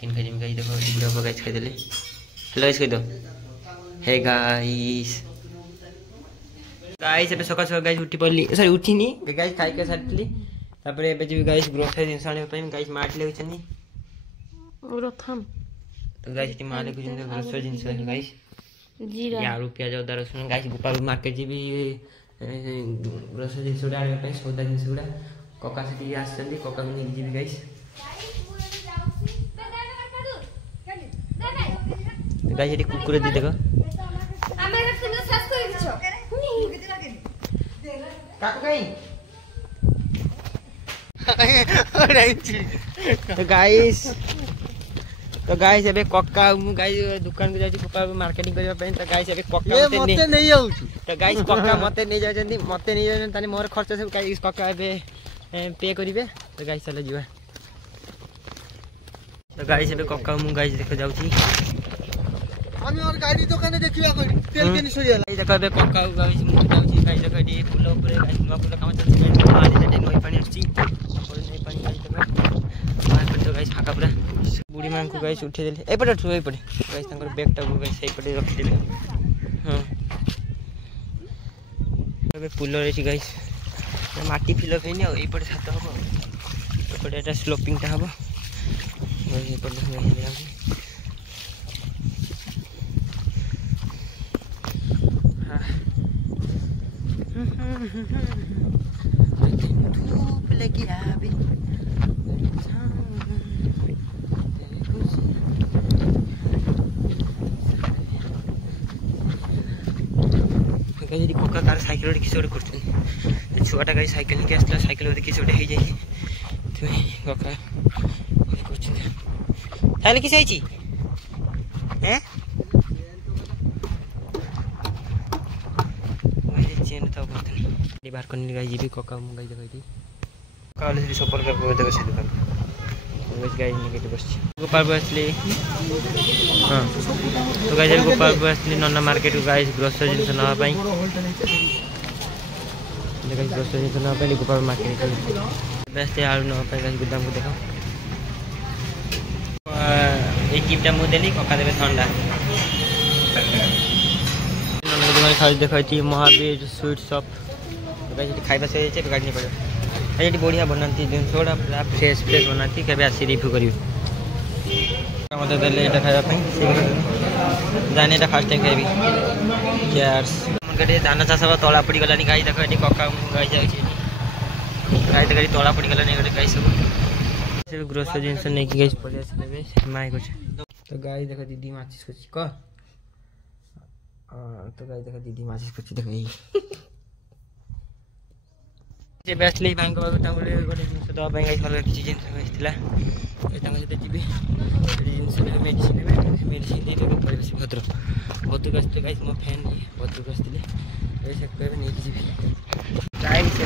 chicken खाई guys देखो video guys खाई देले हेलो गाइस कह दो हे गाइस गाइस एबे सका सका गाइस उठी पड़ली सॉरी उठिनी गाइस खाई के सारतली तापरे एबे जी गाइस ग्रोसरी जिंस आने पे गाइस मार्ट ले छनी रथम तो गाइस टी माले कुछ ग्रोसरी जिंस है गाइस जीरा या रुपया जो दर सुन गाइस गोपाल मार्केट जी भी ग्रोसरी जिंस उड़ा आने पे सौदा जिंस उड़ा कोका से आछंदी कोका में जी भी गाइस गाइस ये कुकुर दी देखो আমার কাছে তুমি শেষ করে দিছো काकू कहीं तो गाइस एबे कोका मु गाइस दुकान को जाई कोका मार्केटिंग करबा पे तो गाइस एबे कोका मते नहीं जाउ तो गाइस कोका मते नहीं जाजंदी मते नहीं जाजन तानी मोर खर्च सब गाइस कोका एबे पे करिवे तो गाइस चले जीवा तो गाइस एबे कोका मु गाइस देखो जाउची আমি और गाड़ी दुकान देखिबा कोई तेल के नहीं सरिया गाइस देखो एबे कोका गाइस मु जाउची गाइस देखो डी फुल ऊपर गाइस नुवा फुल काम चलछि गाइस पानी जटे नई पानी आछि और नई पानी गाइस देखो मार तो गाइस फाका पूरा बुढ़ी मां को गाइस उठे देले ए पटे ठोई पड़े गाइस तांकर बैग टा को गाइस सही पटे रखि देले हां एबे फुल रेछि गाइस माटी फिल फेनी आ ए पटे छात हबो ए पटे एटा स्लोपिंग टा हबो गाइस ए पटे गाइस धूप लगी आवे गाइस कोका कार साइकिल किसी गोटे करछन छुआटा गाइस साइकिल के आसला साइकिल किसी गोटे हो जाई तुई कोका करछन ताले किस आइची हैं चेन था बहुत ये बाहर करने गाइस भी कोका मु गाइस देखैती कॉलेज रे सफर कर को देखै से दुकान गाइस गाइस नेगेटिव बस गोपाल बसली हां तो गाइस गोपाल बसली नन्ना मार्केट गाइस ग्रोसरी जिंस ना पाई गाइस ग्रोसरी जिंस ना पाई गोपाल मार्केट बेस्ट आलू ना पाई गाइस गोदाम को देखो एक गिफ्ट मु देली कोका देबे ठंडा दुकान खाली देखती महावीर स्वीट शॉप खाइबा से गाड़ी नहीं पड़े ये बढ़िया बनाती जिन थोड़ा पूरा फ्रेश फ्रेश बनाती केबे आसी रिव्यू करियो मते देले एटा खाइबा पई जाने एटा फर्स्ट टाइम खाइबी चीयर्स मन गडे दाना चासा तोला पड़ी गलानी गाई देखो एटी कोका गाई जाई छी गाई त गाड़ी तोला पड़ी गलानी गडे गाई सब ग्रोसरी जिंस नै की गाइस पड़े आछले माय कुछ तो गाई देखो दीदी माचिस कुछ क तो गाइस देखो दीदी माचिस कुछ देखो यही जे बेस्टली बैंक को तांगले गोटे जिंस दवा ପାଇଁ गाइस अलग किछि जिंस आइथिला ए तांग जते जिबी जिंस मेडिसिन मेडिसिन दे के परिवेश भद्र बहुत गाइस तो गाइस मो फैन बहुत गाइस दिले ए से कहबे नै जिबी गाइस से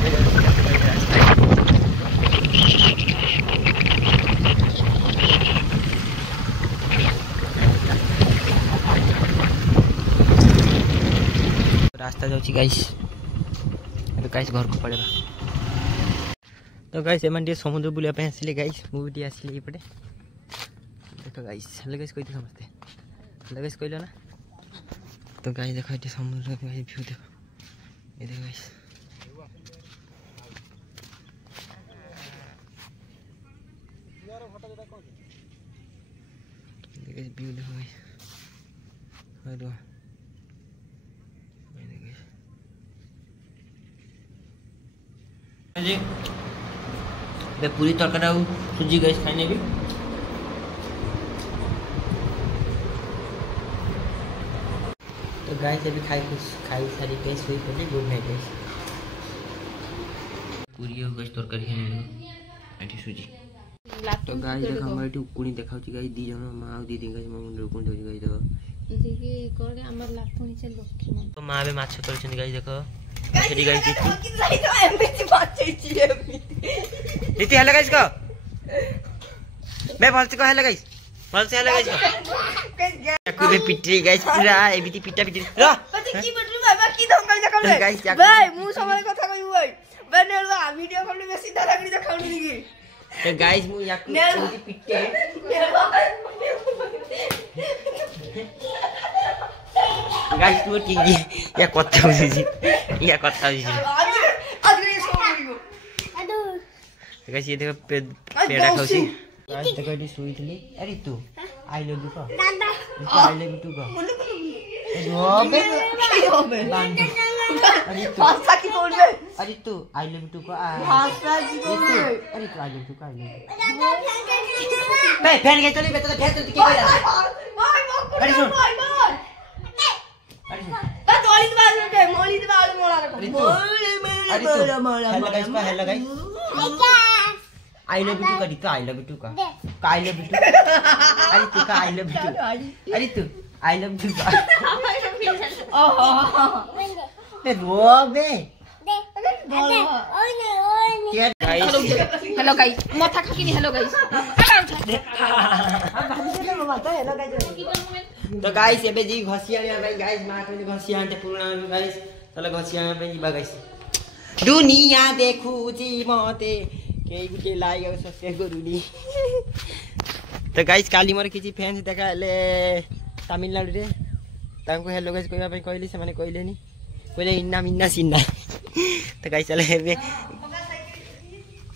रास्ता जाउची गाइस अबे गाइस घर को पड़ेगा तो गाइस एमन समुद्र बुलिया पे आसले गाइस मूवी आसले एपटे देखो गाइस हेलो गाइस कहते समझते हेलो गाइस कहलो ना तो गाइस देखो ये समुद्र का व्यू देखो ये देखो गाइस व्यू देखो गाइस हेलो जी बे पूरी तड़का सुजी गाइस खाने भी तो गाइस अभी खाई सारी गाइस हुई पड़े गुड नाइट गाइस पूरी हो गाइस तड़कारी खाने एठी सुजी तो गाइस देखो हमर एठी उकुणी देखाउची गाइस दी जण मां और दीदी गाइस मुंड उकुणी दोची गाइस देखो देखि कोडे हमर लाखुणी से लक्ष्मी तो मां बे माछ करछन गाइस देखो सेठी गाइस दीदी हेलो गाइस को मैं भलसे को हेलो गाइस भलसे हेलो गाइस को याकू बे पिटरी गाइस पूरा एबिटी पिटा पिटरी र की बटरू बाबा की धमकाई देखाउले गाइस भाई मु समय कथा कहू भाई बने ला वीडियो कॉल में सीधा लगड़ी देखाउली की गाइस मु याकू पिटे গাইস তুই কি ইয়া কথা হইছি ইয়া কথা হইছি গাইস ये देखो पेड़ा खाउसी गाइस देखो एटी सुइतली अरे तू आई लव यू का दादा आई लव यू टू का रोबे बांधो अरे तू भाषा की बोलबे अरे तू आई लव यू टू का भाषा जी बोलबे अरे तू आई लव यू का आई लव बे फैन के चली बे तो फैन तो की गया अरे सुन अरे ता तोली के बाद के मोली के बाद मोला रखो अरे तू hello guys I love you too का तो आई लव यू टू का आई लव यू टू अरे तू का आई लव यू टू अरे तू आई लव यू का ओहो बे रोबे हेलो गाइस माथा खाकिनी हेलो गाइस तो गाइस एबे जी घसिया भाई गाइस मां को घसिया आंटे पुराना गाइस चलो घसिया पे जीवा गाइस दुनिया देखू जी मते के गुटे लाइक और सब्सक्राइब करूनी तो गाइस काली मोर किछि फैंस देखा ले तमिलनाडु रे तांको हेलो गाइस कहबा पे कहली से माने कहलेनी कहले इन्ना मिन्ना सिन्ना तो गाइस चले एबे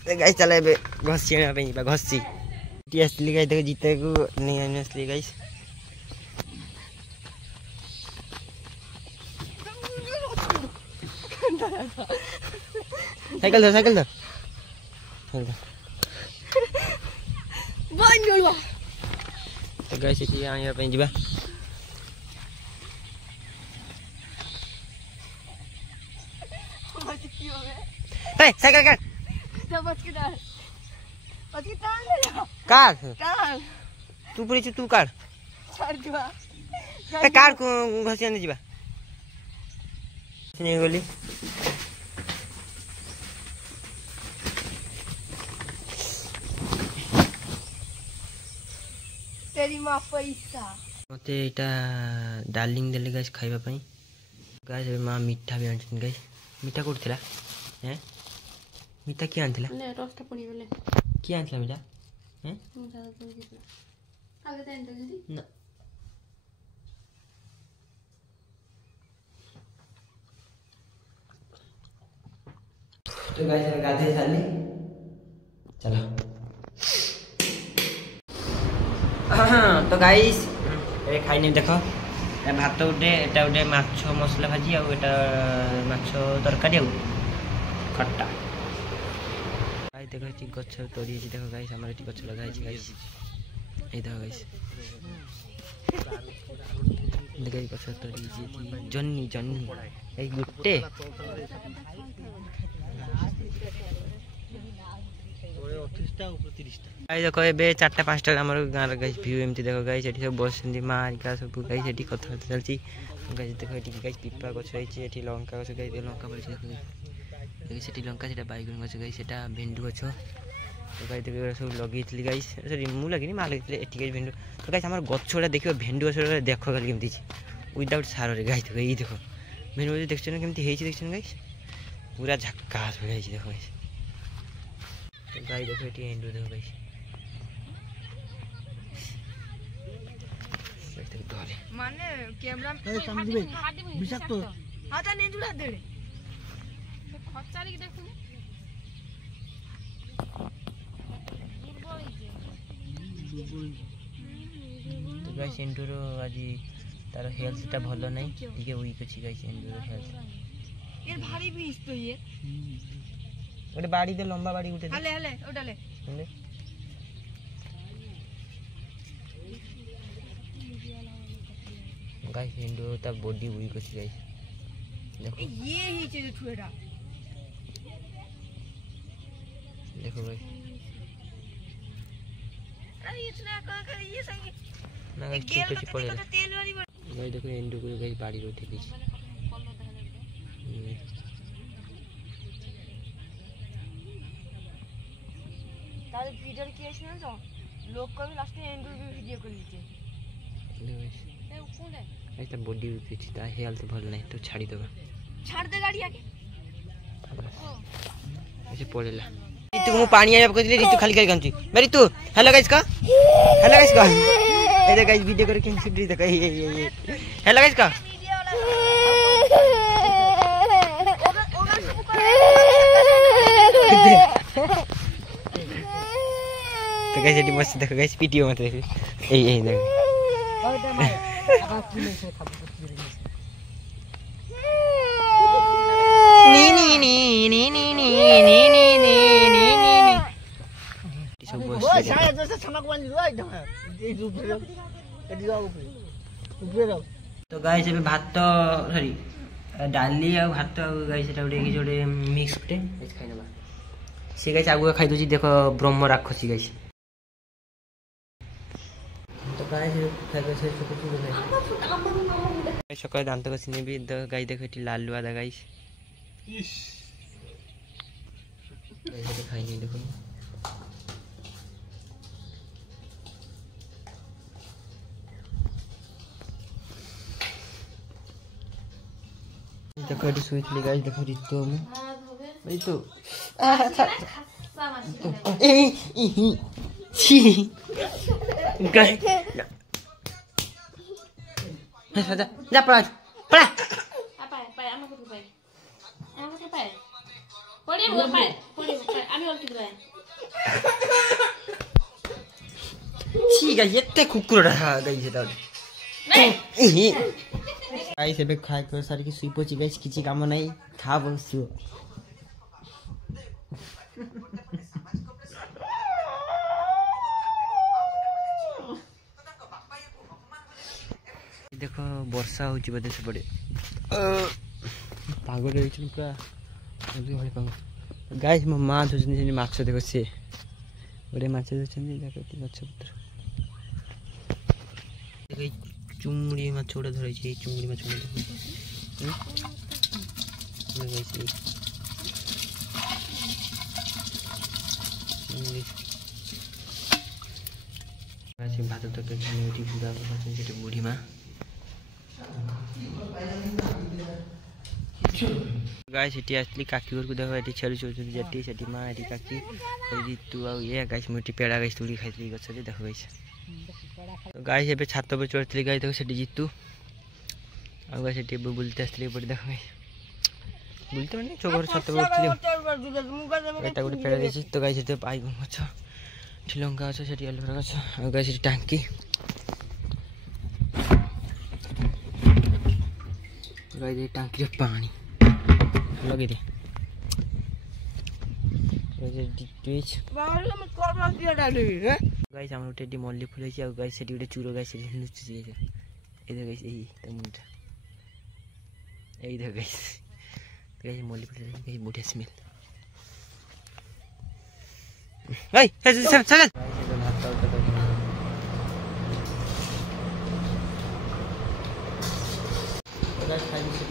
तो गाइस चले एबे घसिया पे जीवा घसी टीएसली गाइस देखो जीते को नहीं ऑनेस्टली गाइस साइकिल दो बांजोला तो गाइस इति आया पे जीवा ए साइकिल काट तो बच के डाल काट डाल तू पुरी तू काट छाड़ दिवा ए काट को घसिया ने जीवा नहीं गोली तेरी मां पैसा मते एटा डार्लिंग देले गाइस खाइबा पई गाइस मां मीठा भी आनछन गाइस मीठा कोठथिला हैं मीठा की आनथिला ने रस्ता पड़ी बोले की आनथिला मीठा हैं मुझे तो दिखला आगे देन तो दीदी ना तो गाइस हम गाधे साली चलो हाँ तो गाइस ए खाई नहीं देखो ए भात उठे एटा उठे माछ मसला भाजी आ एटा माछ तरकारी आ खट्टा गाइस देखो एटी गछ तोड़ी छी देखो गाइस हमर एटी गछ लगाई छी गाइस ए देखो गाइस देखो गछ तोड़ी छी जन्नी जन्नी ए गुट्टे गाइस देखो एबे 4टा 5टा हमर गार गाइस व्यू एमती देखो गाइस एठी सब बसंदी मारिका सब गाइस एठी कथा चलची गाइस देखो एठी गाइस पिपा गछ रहिछि एठी लंका गछ गाइस लंका बरछि देखो गाइस एठी लंका सेटा बाइगन गछ गाइस सेटा भेंडू गछ तो गाइस देखो सब लगैतली गाइस सॉरी मु लगिनी मा लगैतले एठी गाइस भेंडू तो गाइस हमर गछोडा देखियो भेंडू गछोडा देखो खाली केमती छी विदाउट सारो रे गाइस देखो ई देखो भेंडू देखछन केमती हेछि देखछन गाइस पूरा झक्कास हो जाइछि देखो गाइस तो गाइस देखो एठी एंडू देखो गाइस माने कैमरा विषाक्त हां ता नहीं जुड़ा दे खचारी देखु तो गाइस एंडूरो आज तार हेल्थ ता भलो नहीं टिके वीक अछि गाइस एंडूरो हेल्थ ये भारी भी तो ये ओटे बाड़ी दे लंबा बाड़ी उठे हले हले उडले गाइस एंडूरो ता बॉडी वीक अछि गाइस देखो ये ही चीज छुएरा देखो गाइस अरे इतना कर ये सही ना गाइस ठीक अछि पड़े तेल वाली गाइस देखो एंडू को गाइस बाड़ी उठे दी तारे फीडर किए छ ना लोग को भी लास्ट में एंडू भी वीडियो कर लीजिए गाइस ए कौन है गाइस ता बॉडी वीक अछि ता हेल्थ भल नहीं तो छाड़ी देबा छाड़ दे गाड़ी आके ऐसे पड़ेला ऋतु को पानी आया कहले ऋतु खाली खाली कांची मेरी तू हेलो गाइस का हेलो गाइस का ए गाइस वीडियो करे can shoot the hello guys का तो गाइस ये मस्त देखो गाइस वीडियो मत देखो यही देखो नी नी नी नी नी नी नी नी नी नी नी सब वो बस साया जैसे छमक बन रहा है एकदम ये ऊपर एडी ऊपर तो गाइस ଏବେ ଭାତ ସରି ଡାଲି ଆଉ ଭାତ ଆଉ ଗାଇस ଏଟା ଗୋଟେ କିଛି ଗୋଟେ ମିକ୍ସ ଟେ ଗାଇस ଖାଇ ନେବା ସେ ଗାଇस ଆଗୁଆ ଖାଇ ଦଉଛି ଦେଖ ବ୍ରହ୍ମ ରାକ୍ଷसी ଗାଇस तो गाइस खाଇବା ସେ ଛୋଟ ଛୋଟ ଗାଇस ସକାଳେ ଦାନ୍ତ ଘଷି ନେବି ଗାଇ ଦେଖ ଏଠି ଲାଲୁ ଆଦା ଗାଇस ଗାଇस ଖାଇ ନେଇ ଦେଖ देखो एटी सुइतली गाइस देखो रितो मु रितो ए छी गाइस जा जा पड़ा पड़ा apa ama ko pai podi mo pai ami ol kidra छी गाइस एते कुकुरडा गाइस एटा गाइस एबे खाइ कर सारी की सुई पोची गाइस किछि काम नै खा बसु देखो वर्षा होची बदे से पड़े पागल रे छु पूरा अभी होई पागल गाइस म मां दुजनी माछ देखो से बड़े माछ दुचनी देखो ती माछ पुत्र चुंगड़ी माछ उड़ा धरै छै चुंगड़ी माछ उड़ा गाइस गाइस भात तो के न्यूटी पूरा बचन छै बूढ़ी मां गाइस एटी असली काकी घर को देखो एटी छेलु छोचु जटी सेटी मां एटी काकी एटी तू आ ये गाइस मोटी पेड़ा गाइस तुड़ी खाइली गछले देखो गाइस तो गाइस एबे छात पे चढ़तली गाइस देखो सेटी जितू आ गाइस एटी बुलते असली पड़ देखो गाइस बुलते माने चोगर छात पे उठली एटा गुडी पेड़ा देछि तो गाइस एते पाई गछ ठिलंगा छ सेटी एलोवेरा गछ आ गाइस एटी टांकी गाइस ये टांकी रे पानी लगे दे गाइस बाहर में कोरबा दिया डाली है गाइस हम उठे डी मल्ली फुल छै आ गाइस सेटी उडे चूरो गाइस नुच छै ए दे गाइस एही त मुंडा एही दे गाइस मल्ली फुल गाइस बुढ़े स्मेल ए चल चल चल गाइस खाइ